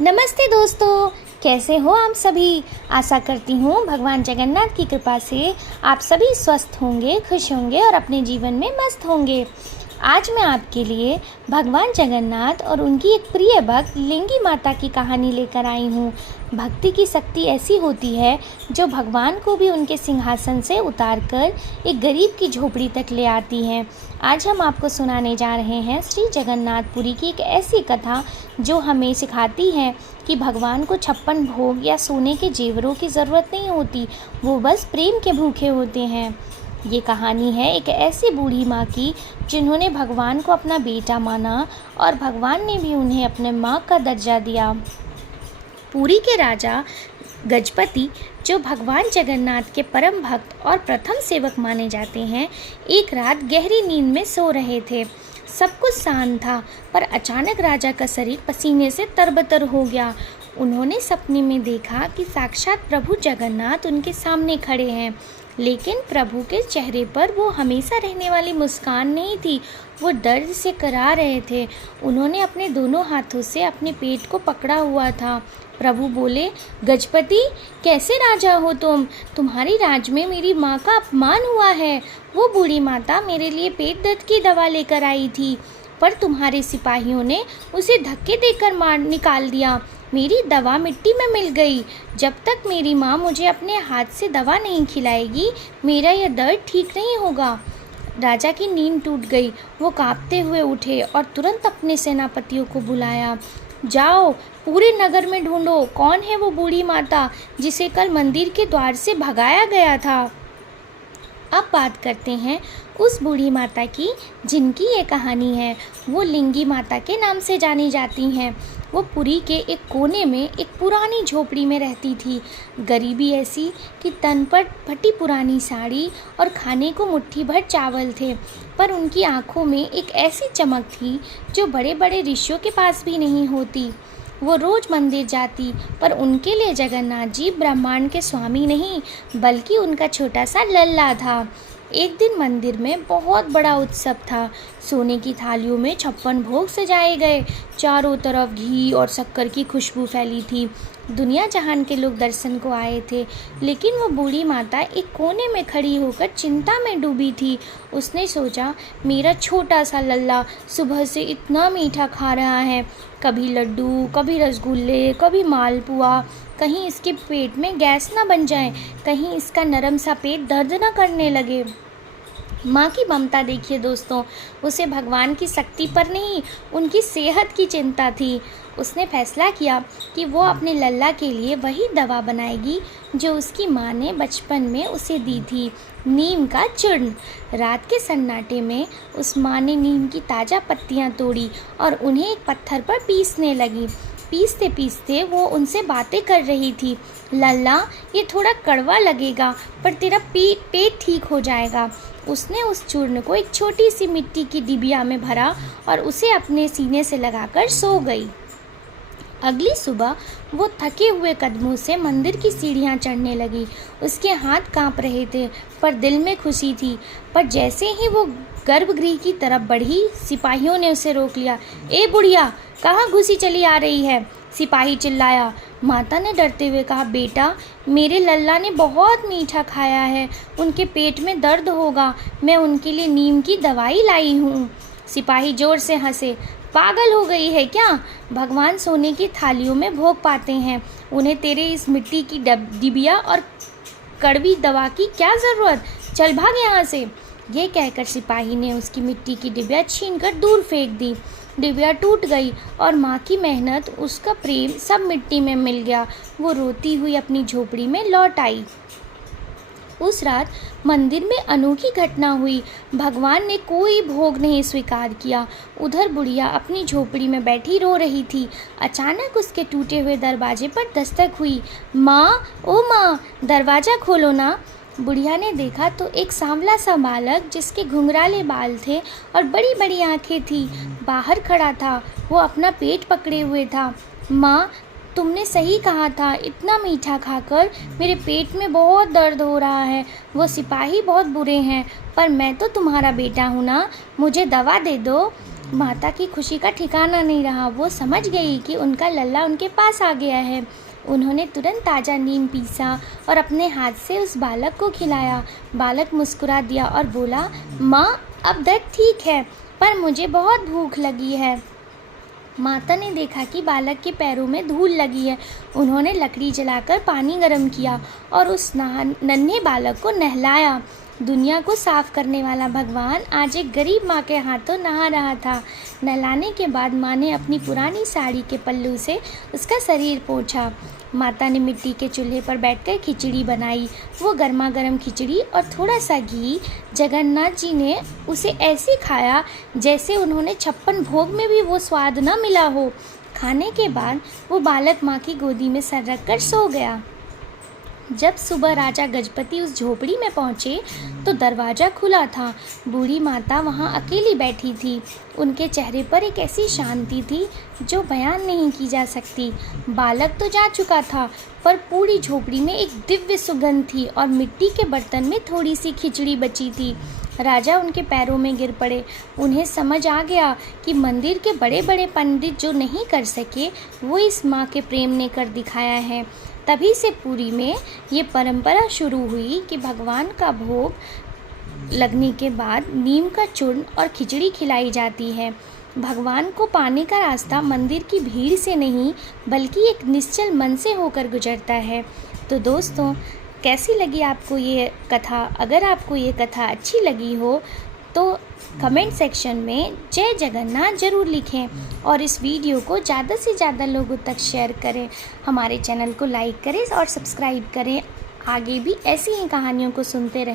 नमस्ते दोस्तों, कैसे हो आप सभी। आशा करती हूँ भगवान जगन्नाथ की कृपा से आप सभी स्वस्थ होंगे, खुश होंगे और अपने जीवन में मस्त होंगे। आज मैं आपके लिए भगवान जगन्नाथ और उनकी एक प्रिय भक्त लिंगी माता की कहानी लेकर आई हूँ। भक्ति की शक्ति ऐसी होती है जो भगवान को भी उनके सिंहासन से उतारकर एक गरीब की झोपड़ी तक ले आती है। आज हम आपको सुनाने जा रहे हैं श्री जगन्नाथपुरी की एक ऐसी कथा जो हमें सिखाती है कि भगवान को 56 भोग या सोने के जेवरों की ज़रूरत नहीं होती, वो बस प्रेम के भूखे होते हैं। ये कहानी है एक ऐसी बूढ़ी माँ की जिन्होंने भगवान को अपना बेटा माना और भगवान ने भी उन्हें अपने माँ का दर्जा दिया। पुरी के राजा गजपति, जो भगवान जगन्नाथ के परम भक्त और प्रथम सेवक माने जाते हैं, एक रात गहरी नींद में सो रहे थे। सब कुछ शांत था, पर अचानक राजा का शरीर पसीने से तरबतर हो गया। उन्होंने सपने में देखा कि साक्षात प्रभु जगन्नाथ उनके सामने खड़े हैं, लेकिन प्रभु के चेहरे पर वो हमेशा रहने वाली मुस्कान नहीं थी, वो दर्द से करा रहे थे। उन्होंने अपने दोनों हाथों से अपने पेट को पकड़ा हुआ था। प्रभु बोले, गजपति, कैसे राजा हो तुम? तुम्हारी राज में मेरी माँ का अपमान हुआ है। वो बूढ़ी माता मेरे लिए पेट दर्द की दवा लेकर आई थी, पर तुम्हारे सिपाहियों ने उसे धक्के देकर मार निकाल दिया। मेरी दवा मिट्टी में मिल गई। जब तक मेरी माँ मुझे अपने हाथ से दवा नहीं खिलाएगी, मेरा यह दर्द ठीक नहीं होगा। राजा की नींद टूट गई। वो कांपते हुए उठे और तुरंत अपने सेनापतियों को बुलाया। जाओ, पूरे नगर में ढूंढो कौन है वो बूढ़ी माता जिसे कल मंदिर के द्वार से भगाया गया था। अब बात करते हैं उस बूढ़ी माता की जिनकी ये कहानी है। वो लिंगी माता के नाम से जानी जाती हैं। वो पुरी के एक कोने में एक पुरानी झोपड़ी में रहती थी। गरीबी ऐसी कि तन पर फटी पुरानी साड़ी और खाने को मुट्ठी भर चावल थे, पर उनकी आंखों में एक ऐसी चमक थी जो बड़े बड़े ऋषियों के पास भी नहीं होती। वो रोज़ मंदिर जाती, पर उनके लिए जगन्नाथ जी ब्रह्मांड के स्वामी नहीं, बल्कि उनका छोटा सा लल्ला था। एक दिन मंदिर में बहुत बड़ा उत्सव था। सोने की थालियों में 56 भोग सजाए गए। चारों तरफ घी और शक्कर की खुशबू फैली थी। दुनिया जहान के लोग दर्शन को आए थे, लेकिन वो बूढ़ी माता एक कोने में खड़ी होकर चिंता में डूबी थी। उसने सोचा, मेरा छोटा सा लल्ला सुबह से इतना मीठा खा रहा है, कभी लड्डू, कभी रसगुल्ले, कभी मालपुआ। कहीं इसके पेट में गैस ना बन जाए, कहीं इसका नरम सा पेट दर्द ना करने लगे। माँ की ममता देखिए दोस्तों, उसे भगवान की शक्ति पर नहीं, उनकी सेहत की चिंता थी। उसने फैसला किया कि वो अपने लल्ला के लिए वही दवा बनाएगी जो उसकी माँ ने बचपन में उसे दी थी, नीम का चूर्ण। रात के सन्नाटे में उस माँ ने नीम की ताज़ा पत्तियाँ तोड़ी और उन्हें एक पत्थर पर पीसने लगी। पीसते पीसते वो उनसे बातें कर रही थी। लल्ला, ये थोड़ा कड़वा लगेगा, पर तेरा पेट ठीक हो जाएगा। उसने उस चूर्ण को एक छोटी सी मिट्टी की डिबिया में भरा और उसे अपने सीने से लगाकर सो गई। अगली सुबह वो थके हुए कदमों से मंदिर की सीढ़ियाँ चढ़ने लगी। उसके हाथ कांप रहे थे, पर दिल में खुशी थी। पर जैसे ही वो गर्भगृह की तरफ बढ़ी, सिपाहियों ने उसे रोक लिया। ए बुढ़िया, कहाँ घुसी चली आ रही है? सिपाही चिल्लाया। माता ने डरते हुए कहा, बेटा, मेरे लल्ला ने बहुत मीठा खाया है, उनके पेट में दर्द होगा, मैं उनके लिए नीम की दवाई लाई हूँ। सिपाही जोर से हंसे। पागल हो गई है क्या? भगवान सोने की थालियों में भोग पाते हैं, उन्हें तेरे इस मिट्टी की डिबिया और कड़वी दवा की क्या ज़रूरत? चल भाग यहाँ से। ये कहकर सिपाही ने उसकी मिट्टी की डिबिया छीनकर दूर फेंक दी। डिबिया टूट गई और माँ की मेहनत, उसका प्रेम सब मिट्टी में मिल गया। वो रोती हुई अपनी झोपड़ी में लौट आई। उस रात मंदिर में अनोखी घटना हुई। भगवान ने कोई भोग नहीं स्वीकार किया। उधर बुढ़िया अपनी झोपड़ी में बैठी रो रही थी। अचानक उसके टूटे हुए दरवाजे पर दस्तक हुई। माँ, ओ माँ, दरवाज़ा खोलो ना। बुढ़िया ने देखा तो एक सांवला सा बालक, जिसके घुंघराले बाल थे और बड़ी बड़ी आंखें थी, बाहर खड़ा था। वो अपना पेट पकड़े हुए था। माँ, तुमने सही कहा था, इतना मीठा खाकर मेरे पेट में बहुत दर्द हो रहा है। वो सिपाही बहुत बुरे हैं, पर मैं तो तुम्हारा बेटा हूँ ना, मुझे दवा दे दो। माता की खुशी का ठिकाना नहीं रहा। वो समझ गई कि उनका लल्ला उनके पास आ गया है। उन्होंने तुरंत ताज़ा नीम पीसा और अपने हाथ से उस बालक को खिलाया। बालक मुस्कुरा दिया और बोला, माँ, अब दर्द ठीक है, पर मुझे बहुत भूख लगी है। माता ने देखा कि बालक के पैरों में धूल लगी है। उन्होंने लकड़ी जलाकर पानी गर्म किया और उस नन्हे बालक को नहलाया। दुनिया को साफ करने वाला भगवान आज एक गरीब माँ के हाथों नहा रहा था। नहलाने के बाद माँ ने अपनी पुरानी साड़ी के पल्लू से उसका शरीर पोंछा। माता ने मिट्टी के चूल्हे पर बैठकर खिचड़ी बनाई। वो गर्मा गर्म खिचड़ी और थोड़ा सा घी। जगन्नाथ जी ने उसे ऐसे खाया जैसे उन्होंने 56 भोग में भी वो स्वाद न मिला हो। खाने के बाद वो बालक माँ की गोदी में सर रखकर सो गया। जब सुबह राजा गजपति उस झोपड़ी में पहुँचे तो दरवाज़ा खुला था। बूढ़ी माता वहाँ अकेली बैठी थी। उनके चेहरे पर एक ऐसी शांति थी जो बयान नहीं की जा सकती। बालक तो जा चुका था, पर पूरी झोपड़ी में एक दिव्य सुगंध थी और मिट्टी के बर्तन में थोड़ी सी खिचड़ी बची थी। राजा उनके पैरों में गिर पड़े। उन्हें समझ आ गया कि मंदिर के बड़े बड़े पंडित जो नहीं कर सके, वो इस माँ के प्रेम ने कर दिखाया है। तभी से पुरी में ये परंपरा शुरू हुई कि भगवान का भोग लगने के बाद नीम का चूर्ण और खिचड़ी खिलाई जाती है। भगवान को पाने का रास्ता मंदिर की भीड़ से नहीं, बल्कि एक निश्चल मन से होकर गुजरता है। तो दोस्तों, कैसी लगी आपको ये कथा? अगर आपको ये कथा अच्छी लगी हो तो कमेंट सेक्शन में जय जगन्नाथ ज़रूर लिखें और इस वीडियो को ज़्यादा से ज़्यादा लोगों तक शेयर करें। हमारे चैनल को लाइक करें और सब्सक्राइब करें। आगे भी ऐसी ही कहानियों को सुनते रहें।